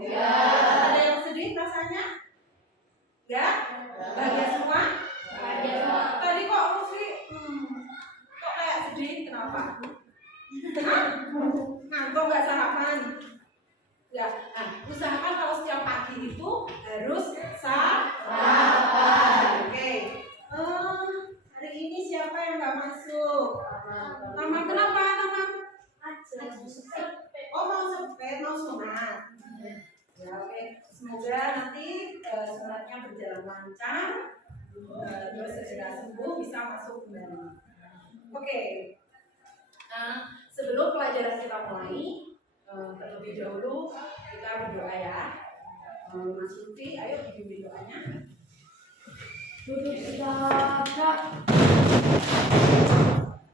Ya. Ada yang sedih rasanya? Ya? Bahagia semua? Bahagia semua. Tadi kok Rusli kok kayak sedih? Kenapa? Ngantuk nggak sarapan? Ya, usahakan kalau setiap pagi itu harus sarapan. Oke. Hari ini siapa yang nggak masuk? Tamam, kenapa Tamam? Oh, mau sepet, mau sunat. Ya, oke. Semoga nanti sunatnya berjalan lancar, terus segera sembuh bisa masuk kembali. Oke. Sebelum pelajaran kita mulai, terlebih dahulu kita berdoa ya. Mas Lutfi, ayo bimbing doanya. Duduk saja.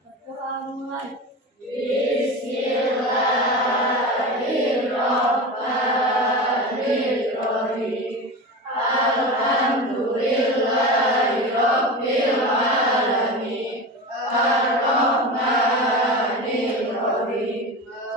Berdoa mulai. Bismillahirrahmanirrahim. Alhamdulillahirabbil alamin. Ar-Rahmanirrahim.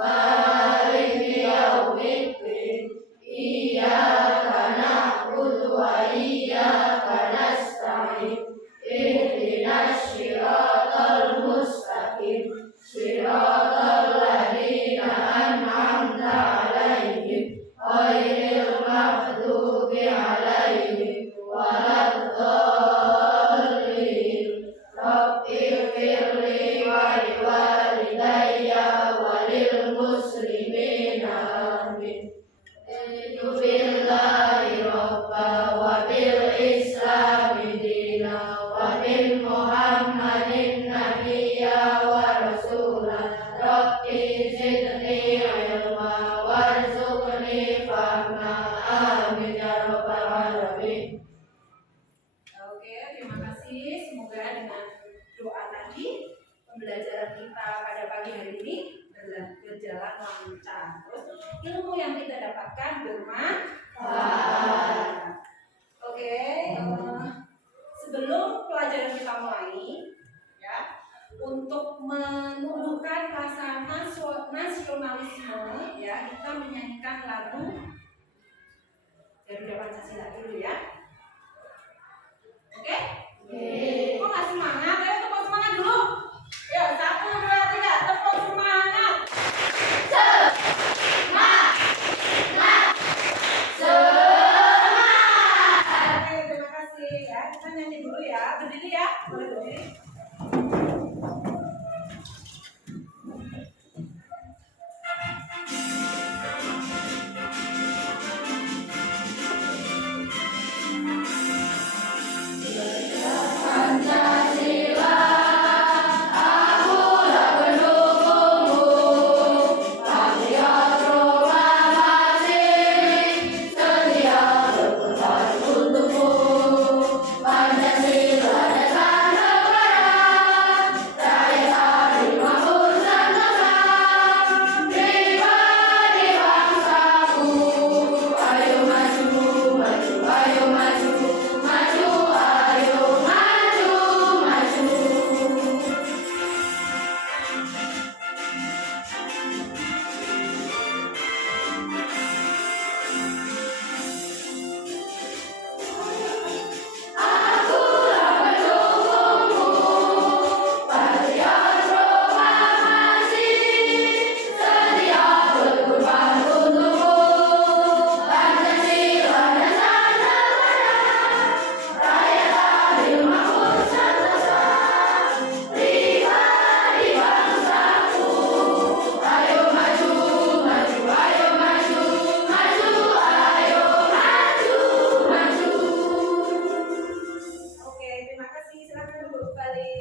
Maliki yaumiddin. Iyyaka na'budu wa iyyaka nasta'in. Ihdinas shiratal mustaqim. Shiratal ladzina an'amta 'alaihim ghairil maghdubi 'alaihim waladdallin. Rabbighfirli wa liwalidayya wa lil muslimina amin. Billahi rabba wa bil islami dina wa bil muhammadin nabiyya wa rasulah. Rabbi zidni ilma warzuqni fahma. Amin ya rabbal alamin. Oke, terima kasih. Semoga dengan doa tadi pembelajaran kita pada pagi hari ini berjalan lancar. Terus ilmu yang kita dapatkan bermanfaat. Oke, sebelum pelajaran kita mulai, ya, untuk menumbuhkan rasa nasionalisme, ya, kita menyanyikan lagu Garuda Pancasila dulu ya. Oke? Kok nggak semangat? Ayo tepuk semangat dulu. Ya, 1, 2, 3, tepuk semangat. Oke, terima kasih ya. Kita nyanyi dulu ya. Berdiri ya. Boleh berdiri. Pancasila, akulah pendukungmu. Patriot proklamasi, setia berkorban untukmu. Pancasila dasar negara, rakyat adil makmur sentosa. Pribadi bangsaku, ayo maju, maju, ayo maju, maju, ayo maju, maju. Akulah pendukungmu, patriot proklamasi, setia berkorban untukmu. Pancasila dasar negara, rakyat adil makmur sentosa. Pribadi bangsaku, ayo maju, maju, ayo maju, maju, ayo maju, maju. Oke, terima kasih. Silakan duduk kembali.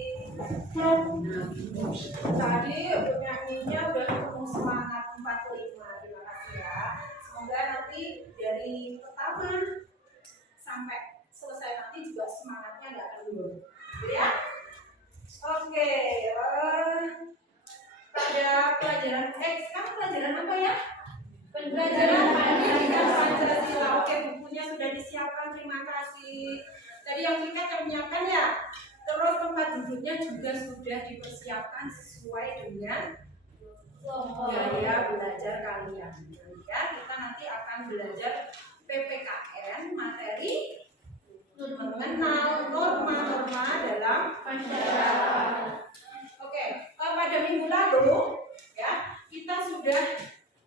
Tadi untuk nyanyinya udah ketemu semangat 45. Terima kasih ya. Semoga nanti dari pertama sampai selesai nanti juga semangatnya nggak kendur. Gitu ya. Oke, pada pelajaran sekarang pelajaran apa ya? Pelajaran Pancasila. Oke, bukunya sudah disiapkan. Terima kasih. Tadi yang Mikat yang menyiapkan ya. Terus tempat duduknya juga sudah dipersiapkan sesuai dengan gaya belajar kalian. Ya, kita nanti akan belajar PPKN materi mengenal norma-norma dalam masyarakat. Oke, pada minggu lalu ya kita sudah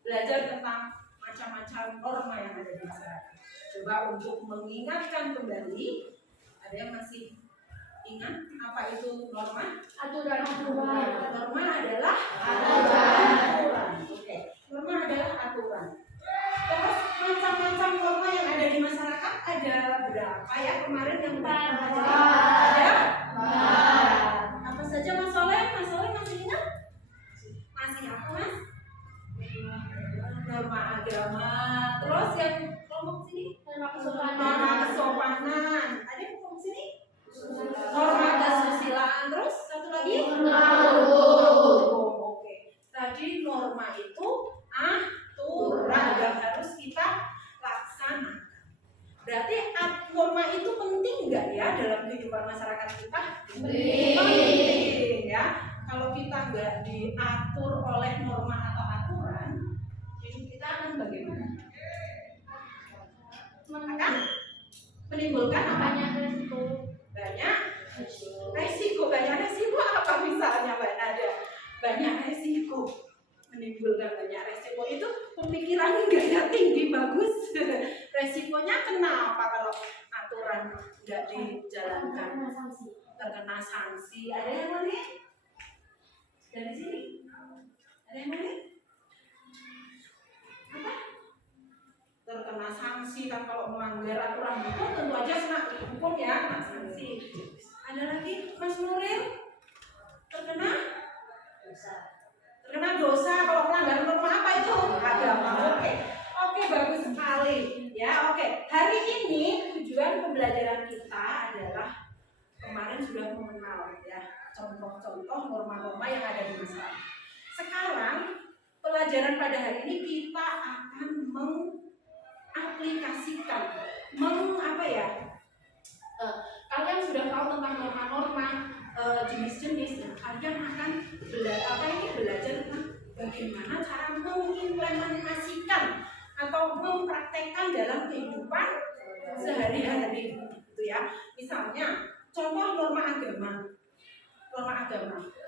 belajar tentang macam-macam norma yang ada di masyarakat. Coba untuk mengingatkan kembali, ada yang masih ingat apa itu norma? Aturan. Norma adalah aturan. Oke, norma adalah aturan. Terus macam-macam norma yang ada di masyarakat ada berapa ya kemarin yang ada? Apa saja Mas Soleh? Mas Soleh masih ingat? Masih apa Mas? Norma agama. Terus yang kelompok sini? Norma kesopanan. Ada yang kelompok sini? Norma kesusilaan. Terus satu lagi? Oke. Tadi norma itu aturan yang harus kita laksanakan. Berarti norma itu penting nggak ya dalam kehidupan masyarakat kita? Penting ya. Kalau kita nggak diatur oleh norma atau aturan, hidup kita akan bagaimana? Akan menimbulkan banyak resiko. Banyak resiko apa misalnya Mbak Nada? Banyak resiko. Menimbulkan banyak resiko itu pemikiran gaya tinggi bagus. Resikonya kenapa kalau aturan nggak dijalankan? Terkena sanksi. Ada yang lain? Dari sini? Ada yang lain? Apa? Terkena sanksi kan kalau melanggar aturan itu tentu aja kena hukum ya, kena sanksi. Ada lagi Mas Nuril? Terkena dosa kalau melanggar norma apa itu? Agama. Oke, bagus sekali. Ya, oke. Hari ini tujuan pembelajaran kita adalah kemarin sudah mengenal ya contoh-contoh norma-norma yang ada di masyarakat. Sekarang pelajaran pada hari ini kita akan mengaplikasikan, kalian sudah tahu tentang norma-norma jenis-jenis. Kalian akan belajar tentang bagaimana cara mengimplementasikan atau mempraktekkan dalam kehidupan sehari-hari, gitu ya. Misalnya contoh norma agama.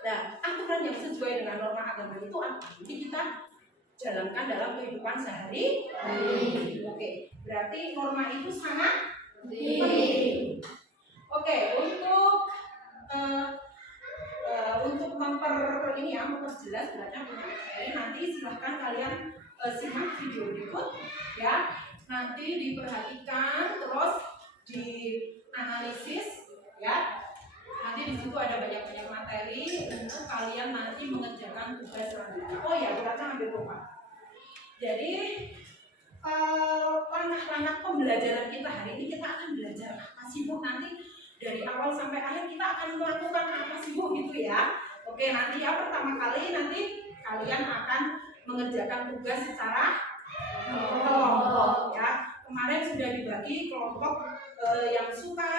Nah, aturan yang sesuai dengan norma agama itu apa? Jadi kita jalankan dalam kehidupan sehari-hari. Oke, berarti norma itu sangat penting. Oke, untuk memperjelas berarti punya materi, nanti silahkan kalian simak video berikut ya. Nanti diperhatikan terus dianalisis ya. Nanti di situ ada banyak materi untuk kalian nanti mengerjakan tugas selanjutnya. Oh ya, berarti ambil lupa. Jadi langkah-langkah pembelajaran kita hari ini, kita akan belajar apa sih Bu? Nanti dari awal sampai akhir kita akan melakukan apa sih Bu gitu ya. Oke, nanti ya pertama kali nanti kalian akan mengerjakan tugas secara kelompok ya. Kemarin sudah dibagi kelompok yang suka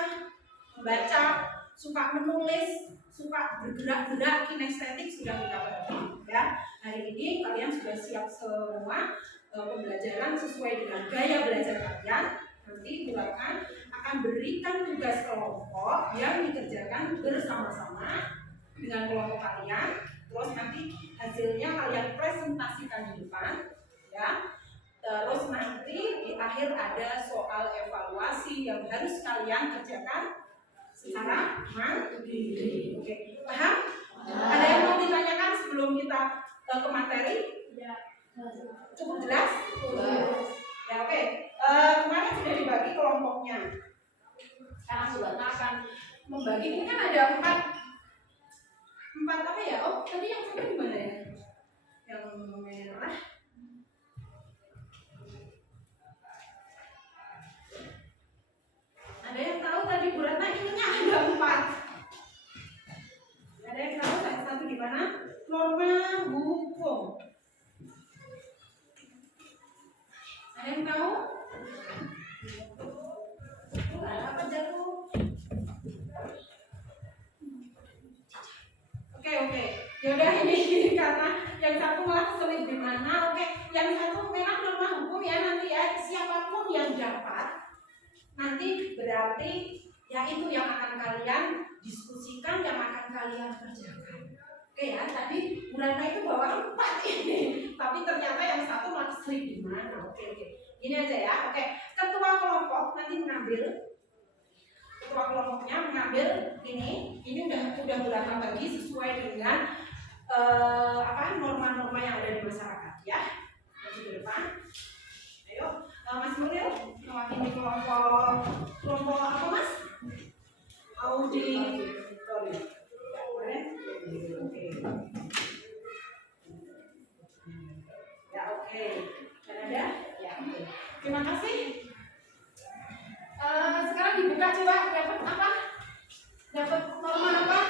membaca, suka menulis, suka bergerak-gerak, kinestetik sudah kita bagi ya. Hari ini kalian sudah siap semua. Pembelajaran sesuai dengan gaya belajar kalian. Nanti silakan akan berikan tugas kelompok yang dikerjakan bersama-sama dengan kelompok kalian. Terus nanti hasilnya kalian presentasikan di depan ya. Terus nanti di akhir ada soal evaluasi yang harus kalian kerjakan secara mandiri. Oke, paham? Ada yang mau ditanyakan sebelum kita ke materi? Cukup jelas? Ya, oke. Kemarin sudah dibagi kelompoknya. Sekarang sudah akan membagi. Ini kan ada empat apa ya? Oh, tadi yang satu gimana ya? Yang merah. Ada yang tahu tadi Bu Ratna ininya ada 4. Ada yang tahu satu gimana? Norma hukum. Ada yang tahu? Apa jatuh? Oke. Yaudah ini karena yang satu malah mana. Oke, yang satu memang norma hukum ya nanti ya, siapapun yang dapat nanti berarti ya itu yang akan kalian diskusikan, yang akan kalian kerjakan. Oke ya, tadi Bu Ratna itu bawa 4 ini, tapi ternyata yang satu malah slip di mana. Oke, ini aja ya. Oke, ketua kelompok nanti mengambil, ketua kelompoknya mengambil ini udah Bu Ratna bagi sesuai dengan norma-norma yang ada di masyarakat ya. Maju ke depan. Ayo, Mas Nuril mewakili kelompok apa Mas? Auditori. Ya, boleh? Oke. Ya, oke. Dan ada? Ya, oke. Terima kasih. Sekarang dibuka coba dapat apa? Dapat norma apa?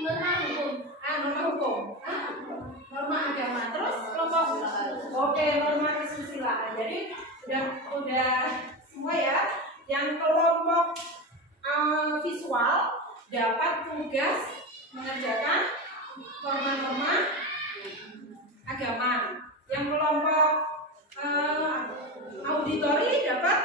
Norma hukum. Norma hukum. Norma agama. Terus kelompok. Oke, norma kesusilaan. Jadi udah semua ya. Yang kelompok visual dapat tugas mengerjakan norma-norma agama. Yang kelompok auditori dapat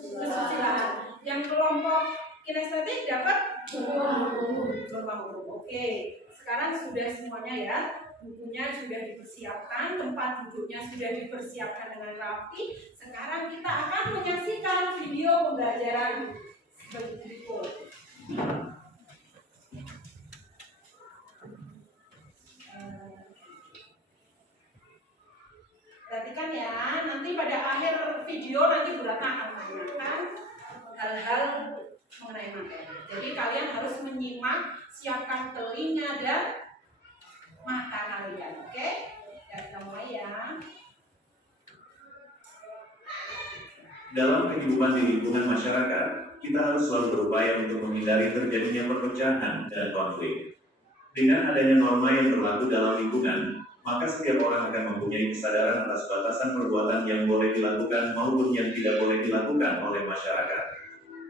kesusilaan. Yang kelompok kinestetik dapat norma hukum. Oke, sekarang sudah semuanya ya. Bukunya sudah dipersiapkan, tempat duduknya sudah dipersiapkan dengan rapi. Sekarang kita akan menyaksikan video pembelajaran seperti berikut. Perhatikan ya, nanti pada akhir video nanti Bu Ratna akan menanyakan hal-hal mengenai materi. Jadi kalian harus menyimak, siapkan telinga dan mata kalian, oke? Ya, kita mulai ya. Dalam kehidupan di lingkungan masyarakat, kita harus selalu berupaya untuk menghindari terjadinya perpecahan dan konflik. Dengan adanya norma yang berlaku dalam lingkungan, maka setiap orang akan mempunyai kesadaran atas batasan perbuatan yang boleh dilakukan maupun yang tidak boleh dilakukan oleh masyarakat.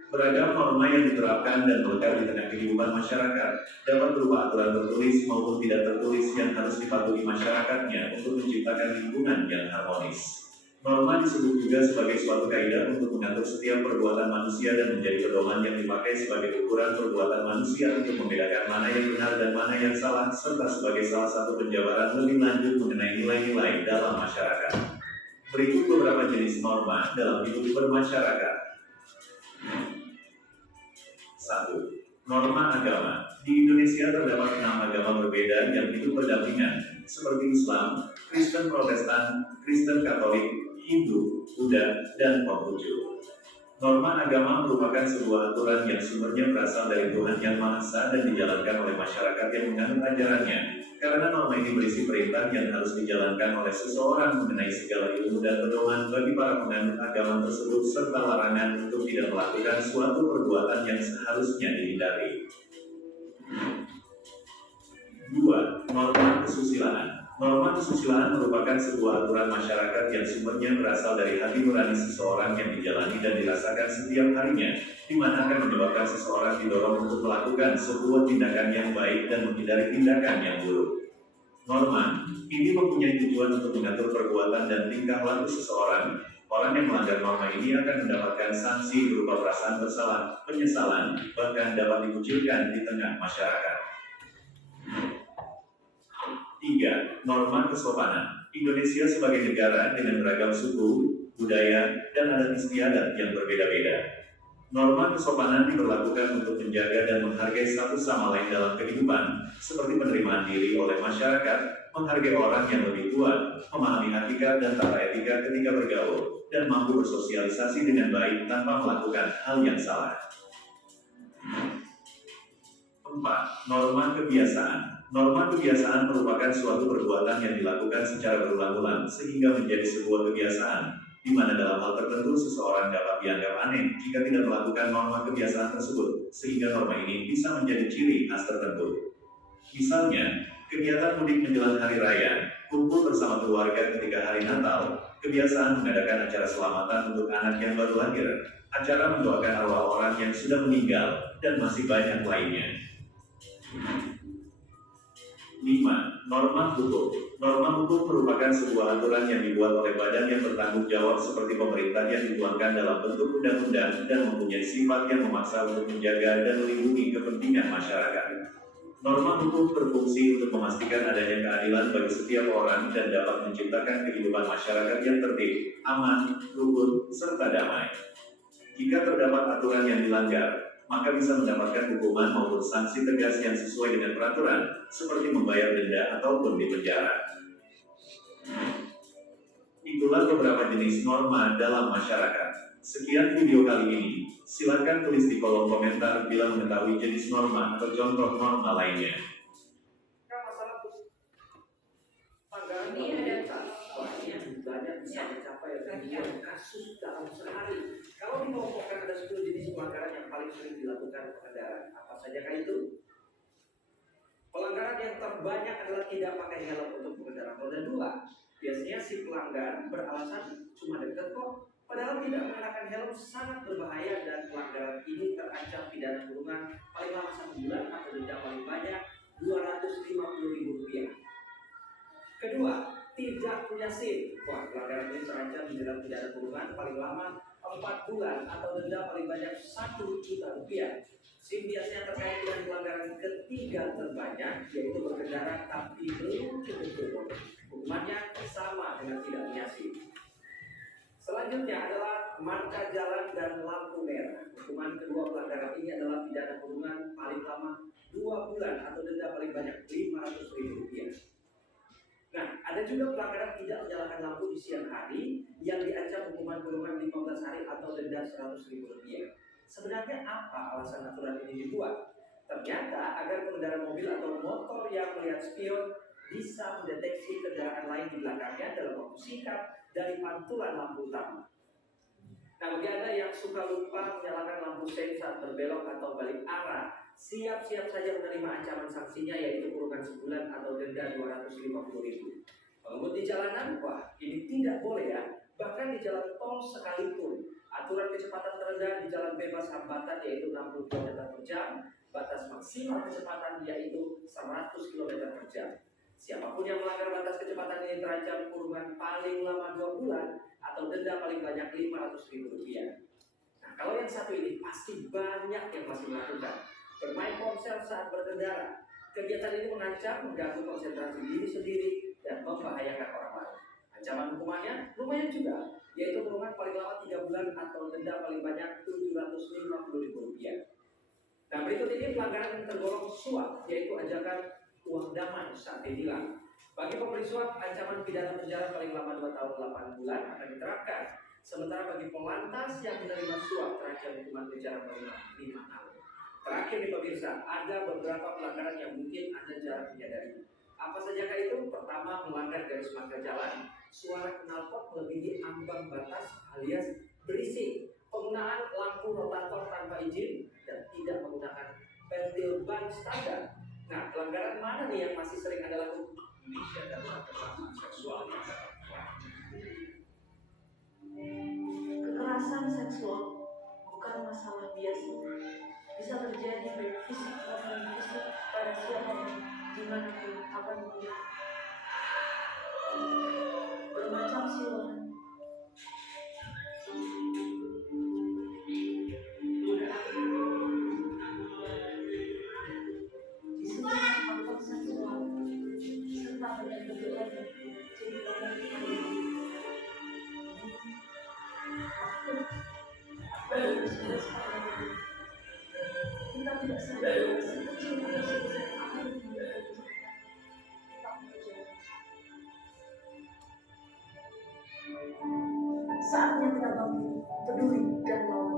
Beragam norma yang diterapkan dan melekat di tengah kehidupan masyarakat dapat berupa aturan tertulis maupun tidak tertulis yang harus dipatuhi masyarakatnya untuk menciptakan lingkungan yang harmonis. Norma disebut juga sebagai suatu kaidah untuk mengatur setiap perbuatan manusia dan menjadi pedoman yang dipakai sebagai ukuran perbuatan manusia untuk membedakan mana yang benar dan mana yang salah, serta sebagai salah satu penjabaran lebih lanjut mengenai nilai-nilai dalam masyarakat. Berikut beberapa jenis norma dalam hidup bermasyarakat. 1. Norma agama. Di Indonesia terdapat 6 agama berbeda yang hidup berdampingan, seperti Islam, Kristen Protestan, Kristen Katolik, Hindu, Buddha, dan Konghucu. Norma agama merupakan sebuah aturan yang sumbernya berasal dari Tuhan Yang Maha Esa dan dijalankan oleh masyarakat yang menganut ajarannya. Karena norma ini berisi perintah yang harus dijalankan oleh seseorang mengenai segala ilmu dan pedoman bagi para penganut agama tersebut serta larangan untuk tidak melakukan suatu perbuatan yang seharusnya dihindari. 2. Norma kesusilaan. Norma kesusilaan merupakan sebuah aturan masyarakat yang sumbernya berasal dari hati nurani seseorang yang dijalani dan dirasakan setiap harinya, di mana akan menyebabkan seseorang didorong untuk melakukan sebuah tindakan yang baik dan menghindari tindakan yang buruk. Norma ini mempunyai tujuan untuk mengatur perbuatan dan tingkah laku seseorang. Orang yang melanggar norma ini akan mendapatkan sanksi berupa perasaan bersalah, penyesalan, bahkan dapat dikucilkan di tengah masyarakat. 3. Norma kesopanan. Indonesia sebagai negara dengan beragam suku, budaya, dan adat istiadat yang berbeda-beda. Norma kesopanan diberlakukan untuk menjaga dan menghargai satu sama lain dalam kehidupan, seperti penerimaan diri oleh masyarakat, menghargai orang yang lebih tua, memahami hakikat dan tata etika ketika bergaul, dan mampu bersosialisasi dengan baik tanpa melakukan hal yang salah. 4. Norma kebiasaan. Norma kebiasaan merupakan suatu perbuatan yang dilakukan secara berulang-ulang sehingga menjadi sebuah kebiasaan, di mana dalam hal tertentu seseorang dapat dianggap aneh jika tidak melakukan norma kebiasaan tersebut, sehingga norma ini bisa menjadi ciri khas tertentu. Misalnya, kegiatan mudik menjelang hari raya, kumpul bersama keluarga ketika hari Natal, kebiasaan mengadakan acara selamatan untuk anak yang baru lahir, acara mendoakan arwah orang yang sudah meninggal, dan masih banyak lainnya. 5. 5. Norma hukum. Norma hukum merupakan sebuah aturan yang dibuat oleh badan yang bertanggung jawab seperti pemerintah yang dituangkan dalam bentuk undang-undang dan mempunyai sifat yang memaksa untuk menjaga dan melindungi kepentingan masyarakat. Norma hukum berfungsi untuk memastikan adanya keadilan bagi setiap orang dan dapat menciptakan kehidupan masyarakat yang tertib, aman, rukun, serta damai. Jika terdapat aturan yang dilanggar, maka bisa mendapatkan hukuman maupun sanksi tegas yang sesuai dengan peraturan, seperti membayar denda ataupun dipenjara. Itulah beberapa jenis norma dalam masyarakat. Sekian video kali ini. Silakan tulis di kolom komentar bila mengetahui jenis norma atau contoh norma lainnya. Ini ada contohnya jumlahnya bisa mencapai ribuan kasus dalam sehari. Kalau dikelompokkan ada 10 jenis pelanggaran yang paling sering dilakukan pengendara, apa sajakah itu? Pelanggaran yang terbanyak adalah tidak pakai helm untuk pengendara roda 2. Biasanya si pelanggar beralasan cuma dekat kok, padahal tidak mengenakan helm sangat berbahaya dan pelanggaran ini terancam pidana kurungan paling lama 1 bulan atau denda paling banyak Rp250.000. Kedua, tidak punya SIM. Wah, pelanggaran ini terancam dijerat pidana kurungan paling lama 4 bulan atau denda paling banyak Rp1 juta. SIM biasanya terkait dengan pelanggaran ketiga terbanyak, yaitu berkendara tapi belum cukup umur. Hukumannya sama dengan tidak punya SIM. Selanjutnya adalah marka jalan dan lampu merah. Hukuman kedua pelanggaran ini adalah pidana kurungan paling lama 2 bulan atau denda paling banyak Rp500.000. Nah, ada juga pelanggaran tidak menyalakan lampu di siang hari yang diancam hukuman kurungan 15 hari atau denda Rp100.000. Sebenarnya apa alasan aturan ini dibuat? Ternyata agar pengendara mobil atau motor yang melihat spion bisa mendeteksi kendaraan lain di belakangnya dalam waktu singkat dari pantulan lampu utama. Nah, bagi Anda yang suka lupa menyalakan lampu sen saat berbelok atau balik arah, siap-siap saja menerima ancaman sanksinya, yaitu kurungan sebulan atau denda Rp250.000. Pengemudi di jalanan, wah, ini tidak boleh ya. Bahkan di jalan tol sekalipun, aturan kecepatan terendah di jalan bebas hambatan yaitu 60 km per jam, batas maksimal kecepatan yaitu 100 km per jam. Siapapun yang melanggar batas kecepatan ini terancam kurungan paling lama 2 bulan atau denda paling banyak Rp500.000. Nah, kalau yang satu ini pasti banyak yang masih melakukan. Bermain ponsel saat berkendara. Kegiatan ini mengancam mengganggu konsentrasi diri sendiri dan membahayakan orang lain. Ancaman hukumannya lumayan juga, yaitu kurungan paling lama 3 bulan atau denda paling banyak Rp750.000. Nah, berikut ini pelanggaran yang tergolong suap, yaitu ajakan uang damai saat ditilang. Bagi pemberi suap, ancaman pidana penjara paling lama 2 tahun 8 bulan akan diterapkan. Sementara bagi pelantas yang menerima suap terancam hukuman penjara paling lama 5 tahun. Terakhir nih pemirsa, ada beberapa pelanggaran yang mungkin Anda jarang menyadari. Apa sajakah itu? Pertama, melanggar garis marka jalan, suara knalpot melebihi ambang batas alias berisik, penggunaan lampu rotator tanpa izin, dan tidak menggunakan pentil ban standar. Nah, pelanggaran mana nih yang masih sering Anda lakukan? Indonesia dalam kekerasan seksual yang sangat kuat. Kekerasan seksual bukan masalah biasa. Bisa terjadi baik fisik maupun fisik pada siapapun, dimanapun, kapanpun. Bermacam siluman. Disebut faktor seksual serta bentuk-bentuk lain jadi potensi kita tidak sadar sekecil atau sebesar apa yang kita ucapkan, kita mengerjakan. Saatnya kita bangun, peduli dan lawan.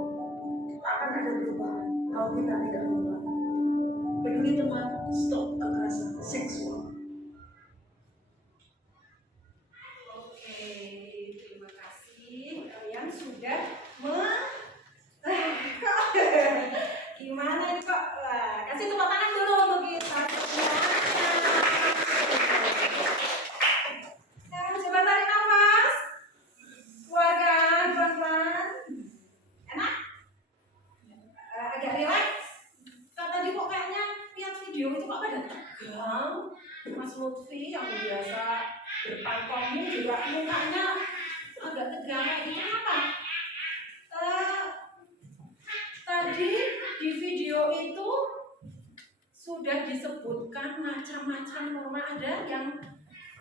Akan ada perubahan kalau kita tidak berubah. Peduli teman, stop kekerasan seksual. Oke, terima kasih kalian sudah gimana ini kok? Lah, kasih tepuk tangan dulu untuk kita semuanya. Ya, coba tarik nafas. Keluarkan pelan-pelan. Enak? Agak rileks. Tadi kok kayaknya lihat video itu kok pada tegang, Lutfi yang biasa berpantong juga mukanya agak tegang gitu. Kenapa? Tadi di video itu sudah disebutkan macam-macam norma. Ada yang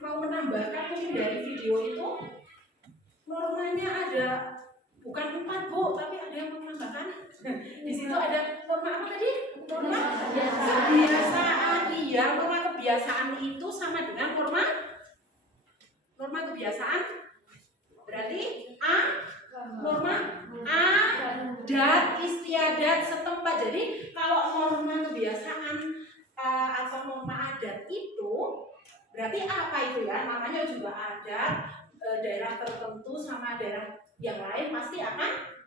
mau menambahkan mungkin dari video itu? Normanya ada bukan 4 Bu, tapi ada yang menambahkan. Di situ ada norma apa tadi? Norma kebiasaan. Iya, norma kebiasaan itu sama dengan norma kebiasaan. Berarti norma adat istiadat setempat. Jadi kalau norma kebiasaan atau norma adat itu berarti apa itu ya? Namanya juga adat. Daerah tertentu sama daerah yang lain pasti akan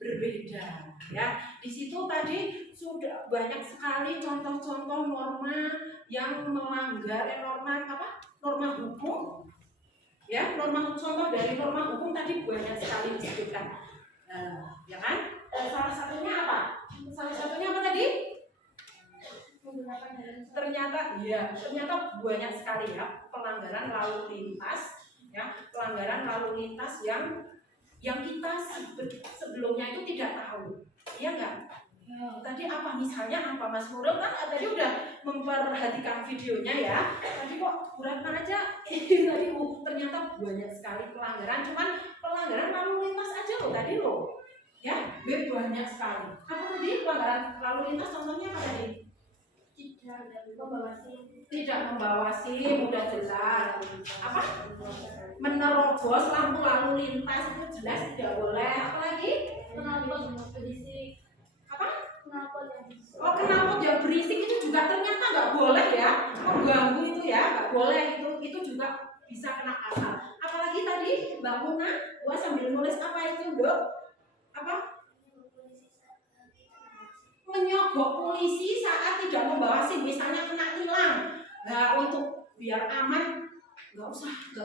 berbeda ya. Di situ tadi sudah banyak sekali contoh-contoh norma yang melanggar norma hukum ya. Contoh dari norma hukum tadi banyak sekali disebutkan. Ya kan? Salah satunya apa? Salah satunya apa tadi? Ternyata banyak sekali ya pelanggaran lalu lintas ya, pelanggaran lalu lintas yang kita sebelumnya itu tidak tahu, ya enggak? Tadi apa misalnya apa Mas Nurul kan tadi udah memperhatikan videonya ya. Tadi kok beratkan aja tadi ternyata banyak sekali pelanggaran, cuman pelanggaran lalu lintas aja loh tadi loh. Ya, banyak sekali. Apa tadi pelanggaran lalu lintas contohnya apa tadi? Tidak membawa SIM udah jelas. Apa? Menerobos lampu lalu lintas itu jelas tidak boleh. Apalagi? Apa? Knalpot yang berisik itu juga ternyata nggak boleh ya. Mengganggu itu ya, nggak boleh itu juga bisa kena pasal. Apalagi tadi Mbak Muna, gua sambil nulis apa itu Dok? Apa? Menyogok polisi saat tidak membawa SIM, misalnya kena tilang. Nah, untuk biar aman, nggak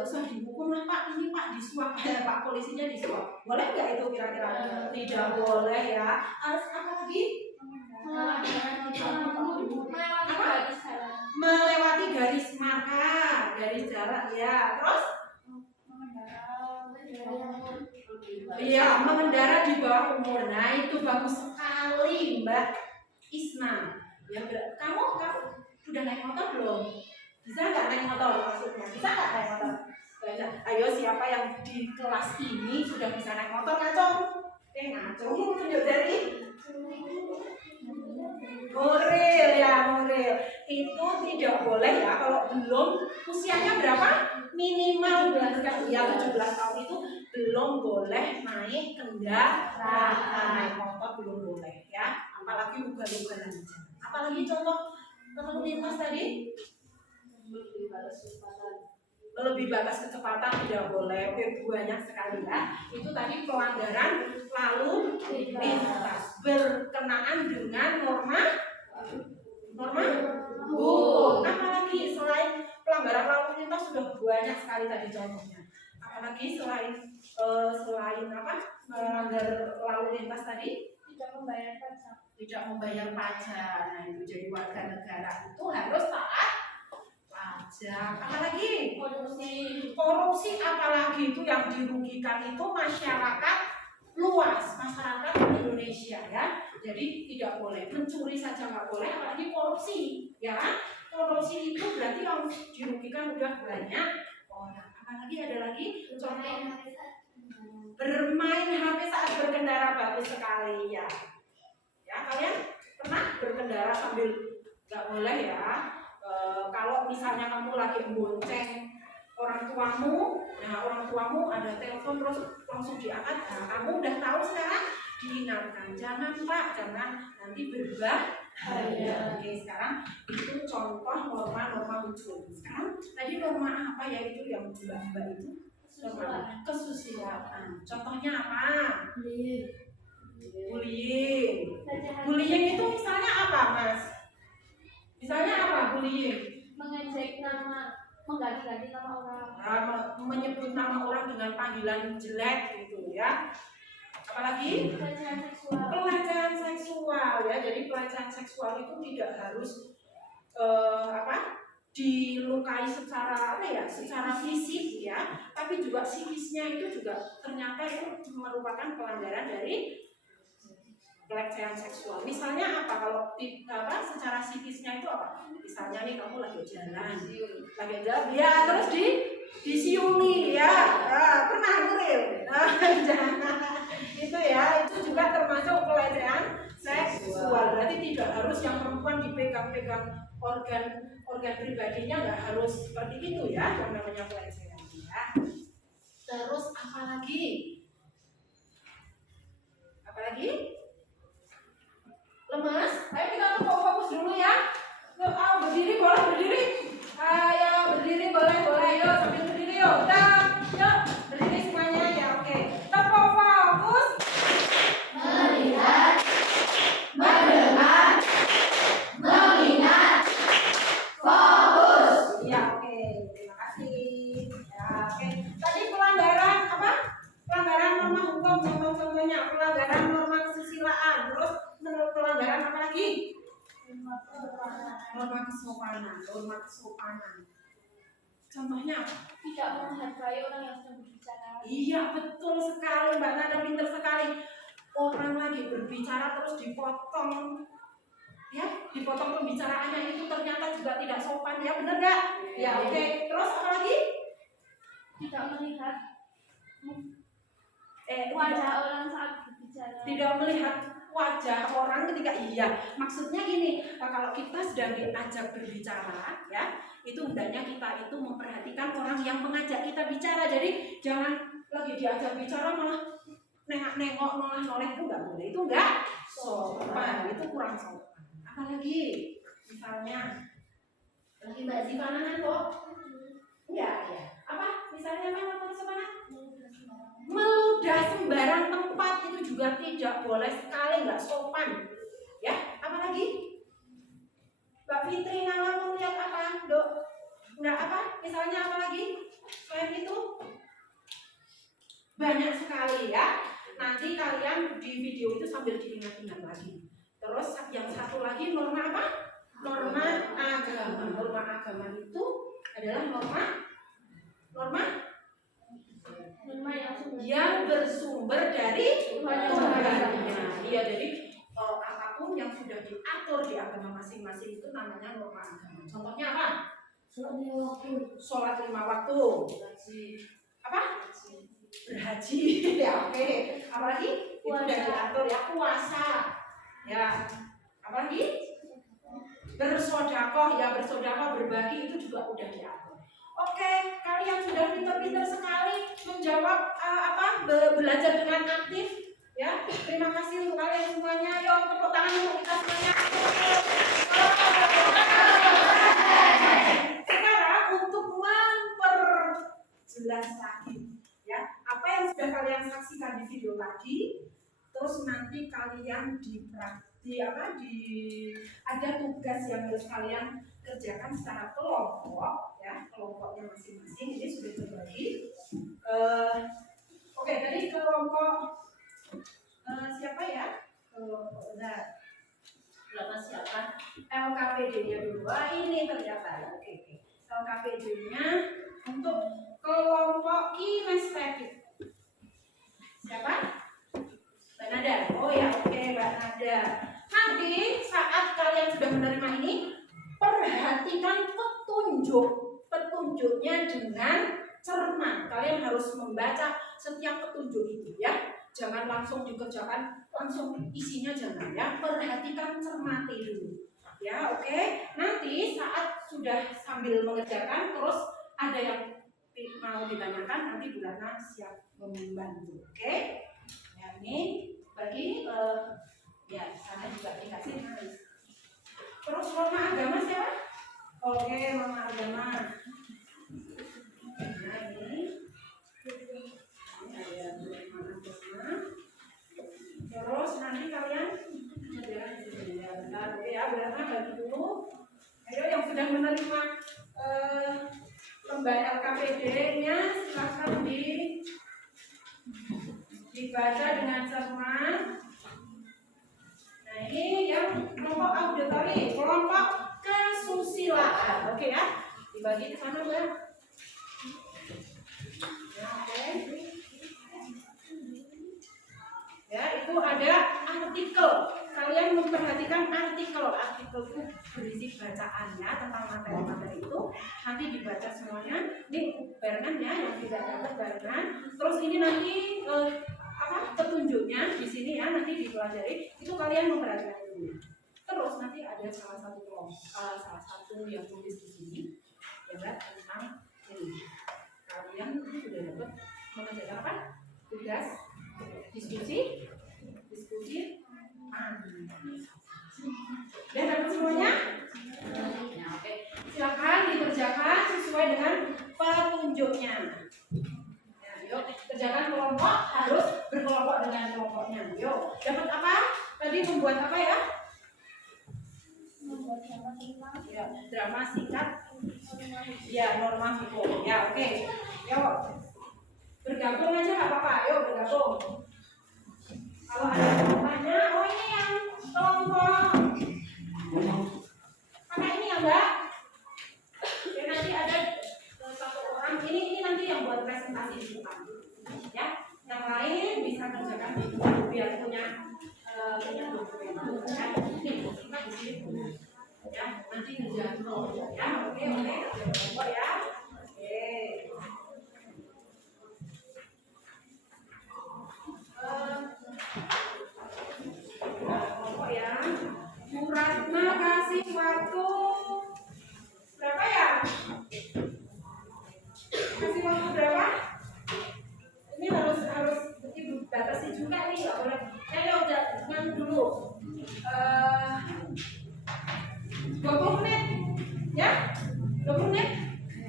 usah dihukum lah Pak. Ini Pak disuap, Pak polisinya disuap. Boleh nggak itu kira-kira? Tidak boleh ya. Harus apa lagi? Melewati garis marka, garis jarak ya. Terus? Iya, mengendara di bawah umur. Nah, itu bagus sekali Mbak Isna. Ya, kamu sudah naik motor belum? Bisa nggak naik motor maksudnya? Bisa nggak naik motor? Bisa. Ayo siapa yang di kelas ini sudah bisa naik motor ngacung? Ngacung tunjuk jari. Nuril ya, Nuril. Itu tidak boleh ya kalau belum usianya berapa? Minimal ya 17 tahun itu belum boleh naik kendaraan, naik motor belum boleh ya. Apalagi ugal-ugalan aja. Apalagi contoh lalu lintas tadi? Lebih batas kecepatan tidak boleh. Oke, banyak sekali ya. Itu tadi pelanggaran lalu lintas berkenaan dengan norma hukum. Apalagi selain pelanggaran lalu lintas sudah banyak sekali tadi contohnya. Apalagi selain apa? Melanggar lalu lintas tadi? Tidak membayar pajak. Nah, itu jadi warga negara itu harus taat pajak. Apalagi korupsi apalagi itu yang dirugikan itu masyarakat luas, masyarakat Indonesia ya. Jadi tidak boleh mencuri saja nggak boleh, apalagi korupsi ya. Korupsi itu berarti yang dirugikan udah banyak orang. Apalagi ada lagi contoh bermain HP saat berkendara bagus sekali ya. Ya, kalian pernah berkendara sambil nggak boleh ya? Kalau misalnya kamu lagi bonceng orang tuamu, nah orang tuamu ada telepon terus langsung diangkat, nah kamu udah tahu sekarang diingatkan jangan Pak, jangan nanti berbahaya. Oke, sekarang itu contoh norma hukum. Sekarang tadi norma apa ya itu yang mbak itu? Norma kesusilaan. Contohnya apa? Bullying itu misalnya apa Mas? Misalnya apa bullying? Mengejek nama, mengganti-ganti nama orang. Menyebut nama orang dengan panggilan jelek gitu ya. Apalagi pelecehan seksual ya. Jadi pelecehan seksual itu tidak harus dilukai secara apa ya, secara fisik ya, tapi juga psikisnya itu juga ternyata itu merupakan pelanggaran dari pelecehan seksual. Misalnya apa, kalau secara psikisnya itu apa? Misalnya nih kamu lagi jalan, ya terus disiuli ya, pernah Nuril? Jangan itu ya, itu juga termasuk pelecehan seksual. Berarti tidak harus yang perempuan dipegang-pegang organ pribadinya, nggak harus seperti itu ya, yang namanya pelecehan ya. Terus apalagi? Lemas? Ayo kita fokus dulu ya. Berdiri boleh berdiri. Ayo berdiri boleh, yuk sambil berdiri yuk. Yuk berdiri semuanya ya, oke. Tetap fokus. Melihat, mendengar, mengingat, fokus. Iya, oke. Terima kasih. Ya, oke. Tadi pelanggaran apa? Pelanggaran norma hukum, contohnya pelanggaran norma kesusilaan. Terus pelanggaran apa lagi? Norma kesopanan. Contohnya apa? Tidak menghargai orang yang sedang berbicara. Iya, betul sekali Mbak Nada, pintar sekali. Orang lagi berbicara terus dipotong. Ya, dipotong pembicaraannya, itu ternyata juga tidak sopan ya, benar nggak? Ya, oke. Terus apa lagi? Tidak melihat wajah orang saat berbicara. Tidak melihat wajah orang ketika maksudnya gini, kalau kita sedang diajak berbicara ya, itu hendaknya kita itu memperhatikan orang yang mengajak kita bicara. Jadi jangan lagi diajak bicara malah nengok noleh itu nggak boleh, itu nggak sopan, itu kurang sopan. Apalagi misalnya lagi Mbak Zivana kok enggak ya, apa misalnya apa sopan? Meludah sembarang tempat itu juga tidak boleh sekali, nggak sopan ya. Apalagi Mbak Fitri mau lihat apa Dok? Nggak apa, misalnya apa lagi selain itu? Banyak sekali ya, nanti kalian di video itu sambil diingat-ingat lagi. Terus yang satu lagi norma apa? Norma agama itu adalah norma yang bersumber dari Tuhan. Iya, jadi apapun yang sudah diatur di agama masing-masing itu namanya norma agama. Contohnya apa? Sholat 5 waktu. Apa? Berhaji. Ya, oke. Apalagi? Itu sudah diatur ya, puasa. Ya. Apalagi? Bersedekah, berbagi itu juga udah diatur. Oke, kalian sudah pintar-pintar sekali menjawab belajar dengan aktif ya. Terima kasih untuk kalian semuanya. Yuk tepuk tangan untuk kita semuanya. Sekarang untuk memperjelas lagi ya, apa yang sudah kalian saksikan di video tadi, terus nanti kalian ada tugas yang harus kalian kerjakan secara kelompok ya, kelompoknya masing-masing ini sudah terbagi. Oke, tadi kelompok siapa ya? Kelompok siapa? LKPD-nya dulu. Ini ternyata. Oke. LKPD-nya untuk kelompok kinestetik. Siapa? Mbak Nada. Oh ya, oke Mbak Nada. Nanti saat kalian sudah menerima ini, perhatikan petunjuknya dengan cermat. Kalian harus membaca setiap petunjuk itu ya. Jangan langsung dikerjakan, langsung isinya jangan ya. Perhatikan, cermati dulu. Ya, oke. Nanti saat sudah sambil mengerjakan, terus ada yang mau ditanyakan, nanti Bu Ratna siap membantu. Oke? Ya, ini bagi ya sana juga dikasih nulis. Terus norma agama siapa? Oke, norma agama. Nah ini ada norma agama. Terus nanti kalian bentar, oke ya, berarti bagi dulu. Ayo yang sudah menerima lembar LKPD-nya silakan itu ada artikel. Kalian memperhatikan artikel. Artikel itu berisi bacaannya tentang materi-materi itu. Nanti dibaca semuanya. Ini barengan ya, yang tidak dapat barengan. Terus ini nanti petunjuknya di sini ya, nanti dipelajari. Itu kalian memperhatikan dulu. Terus nanti ada salah satu yang tulis di sini ya tentang ini. Kalian sudah dapat mengerjakan apa? Tugas diskusi. Dan dapat semuanya? Nah, oke. Silakan dikerjakan sesuai dengan petunjuknya. Ya, yuk kerjakan kelompok, harus berkelompok dengan kelompoknya. Yuk, dapat apa? Tadi membuat apa ya? Ya, drama singkat. Ya, norma hukum. Ya, oke. Yuk. Bergabung aja nggak apa-apa. Yuk, bergabung. Kalau ada yang tanya, oh ini yang kelompok pakai ini ya Mbak. Oke, nanti ada satu orang. Ini nanti yang buat presentasi di depan. Ya, yang lain bisa kerjakan di biar punya dokumen. Ya, ini kita di sini. Ya, nanti kerjaan ya. Oke, kelompok ya. Oke. Kelompok ya. Bu Ratna kasih waktu berapa ya? Kasih waktu berapa? Ini harus dibatasi juga nih, nggak boleh. Ya udah dulu. 20 menit, ya? 20 menit?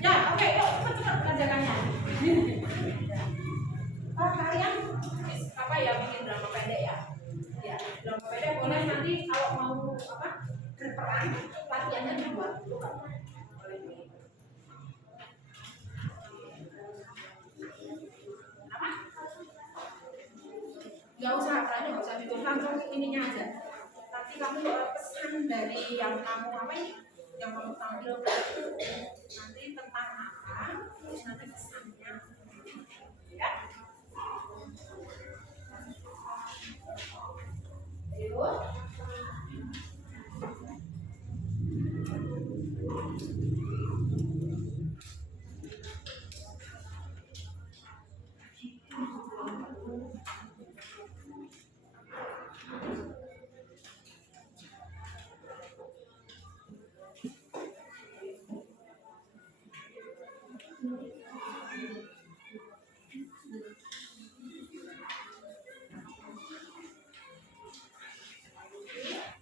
Ya, oke, yuk cepat kerjakannya. Kalian apa ya bikin drama pendek ya? Ya, drama pendek boleh nanti kalau mau berperan latihannya dibuat dulu kan? Boleh. Apa? Gak usah perannya, gak usah bikin langsung ininya aja. Nanti kamu pesan dari yang kamu yang kamu tampilkan nanti tentang apa, terus nanti pesannya, ya. Ayo.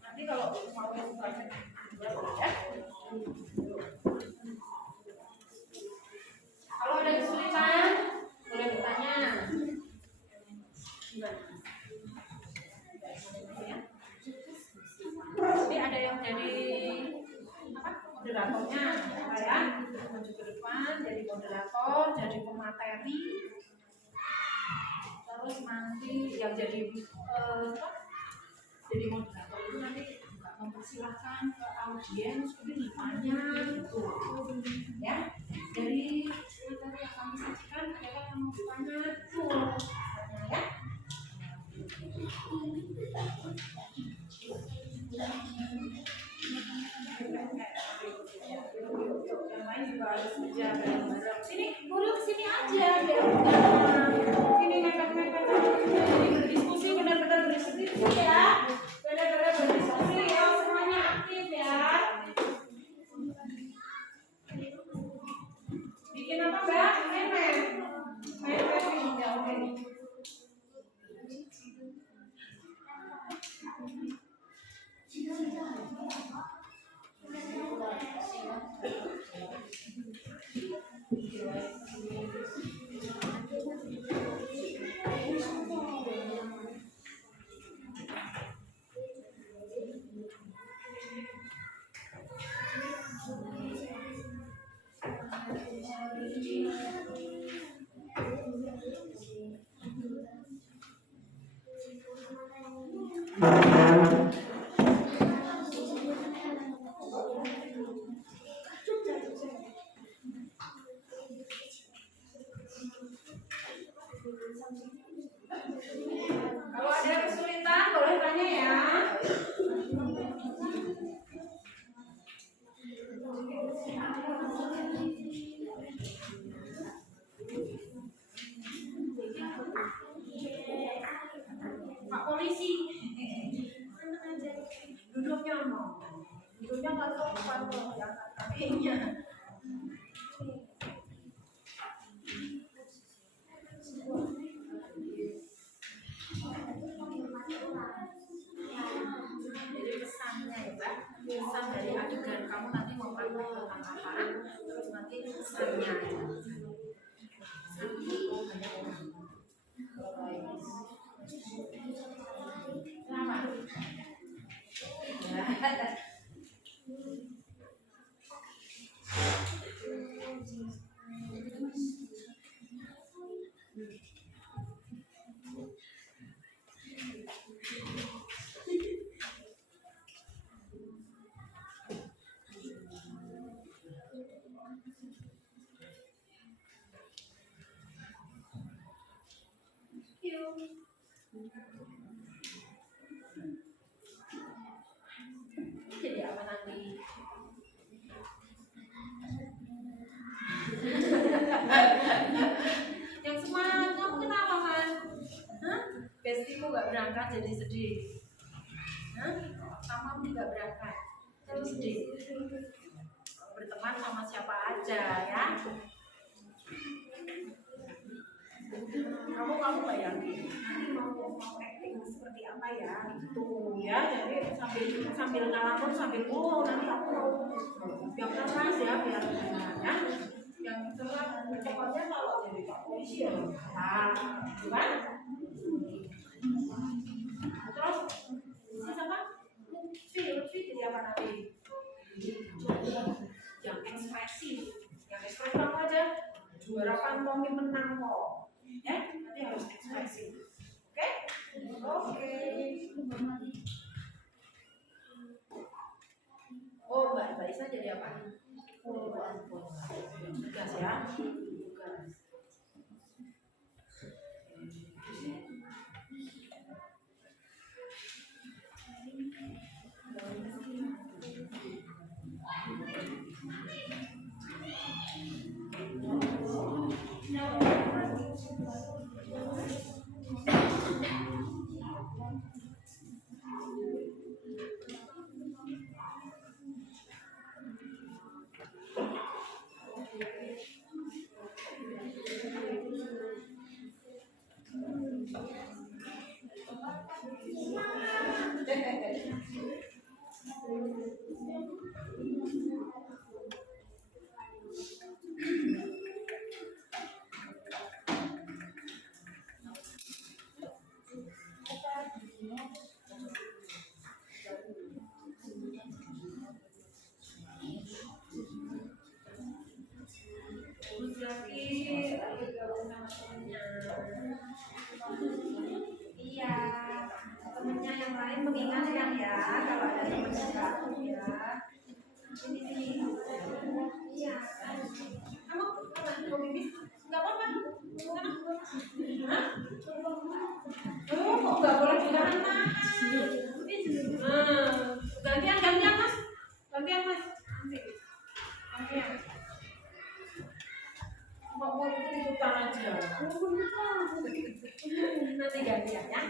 Nanti kalau mau ya. Kalau ada kesulitan boleh bertanya. Jadi ada yang jadi moderatornya, ya, maju ke depan jadi moderator, jadi pemateri. Terus nanti yang jadi moderator itu nanti juga mempersilahkan ke audiens untuk ditanya gitu, ya. Dari materi yang kami sajikan ada yang mau bertanya tuh, ya. Yang lain juga harus kerja bareng-bareng. Sini, dulu kesini aja biar sini mepet-mepet jadi berdiskusi, benar-benar berdiskusi ya. Benar-benar berdiskusi ya, semuanya aktif ya. Bikin apa Mbak? Main-main ya, oke. Kalau ada kesulitan Pak polisi, tenang aja. Duduknya mau, duduknya nggak sopan loh, ya kakinya. Jadi pesannya ya Mbak, pesan dari adegan kamu nanti mau pakai tentang apa, terus nanti pesannya. Kenapa? Jadi apa nanti? Yang semangat, kamu kenapa kan? Hah? Bestimu gak berangkat jadi sedih. Hah? Kamu gak berangkat jadi sedih. Berteman sama siapa aja ya. Kamu bayangin nanti mau acting seperti apa ya gitu ya, jadi sambil ngalamun sambil nanti aku mau yang keras ya biar ya, yang keras pokoknya kalau jadi Pak Polisi ya gitu kan. Terus si siapa? Lutfi jadi apa nanti? Yang ekspresif apa aja, juara pantomim menang kok. Ya, nanti harus ekspresif. Oke? Oke. Oh, Mbak Isa jadi apa? Tugas ya. Tugas. Iya, temennya yang lain mengingatkan ya kalau ada temennya ya. Ini. Iya. Kamu mau bibis? Nggak apa-apa. Hah? Kok nggak boleh ditahan-tahan? Gantian mas. Gantian. Mau ikut-ikutan aja. Nanti gantian ya.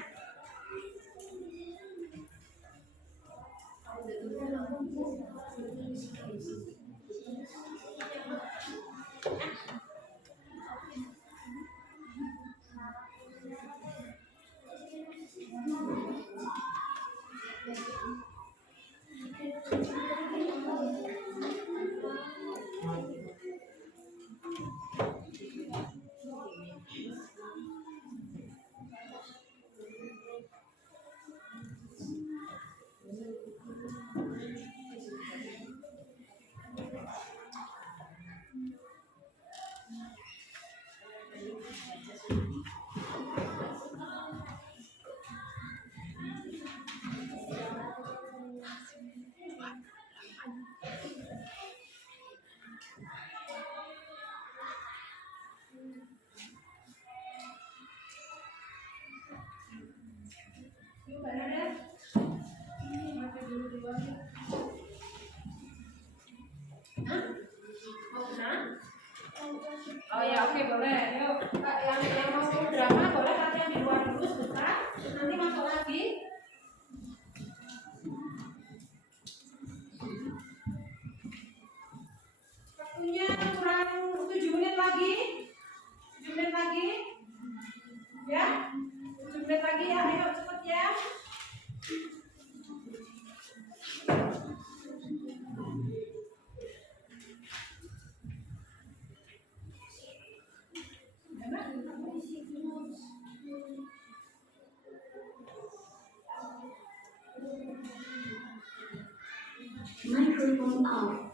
Microphone off.